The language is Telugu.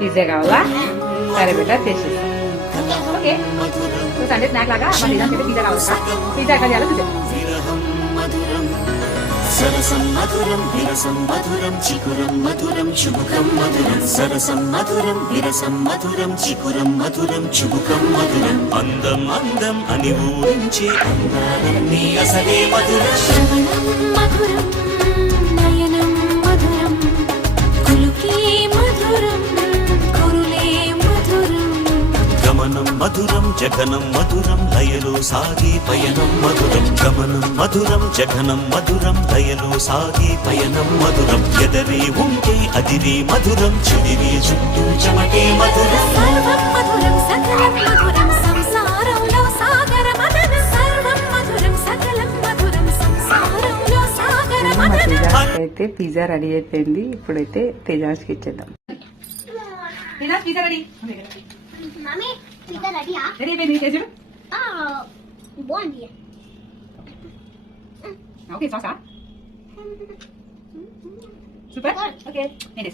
పిజ్జా కావాలా? సరే బేటా చేసేసి. ఓకే సండే స్నాక్ లాగా మా డిజైన్ పిజ్జా కావాలా? పిజ్జా ఎక్కడ చేయాలో చూద్దాం. సరసం మధురం విరసం మధురం చికురం మధురం చుబుకం మధురం సరసం మధురం విరసం మధురం చికురం మధురం చుబుకం మధురం అందం అందం అని ఊరించే అందాలన్నీ అసలే మధురం శ్రవణం మధురం నయనం మధురం కులుకే మధురం కురులే మధురం గమనం మధురం జగనం మధురం లయలో సాగే పయనం మధురం గమనం మధురం జగనం మధురం లయలో సాగే పయనం మధురం ఎదరే ఉంటే అదిరే మధురం చెదిరే చుట్టూ చెమటే మధురం సర్వం మధురం సకలం మధురం సంసారంలో సాగర మదన సర్వం మధురం సకలం మధురం సంసారంలో సాగర మదన అయితే పిజ్జా రెడీ అయిపోయింది. ఇప్పుడైతే తేజాస్కి ఇచ్చేద్దాం. Tejas pizza ready. Mummy pizza రెడీయా? రెడీ అయిపోయింది. చేసి బాగుంది. Okay సాసా super. ఓకే నేను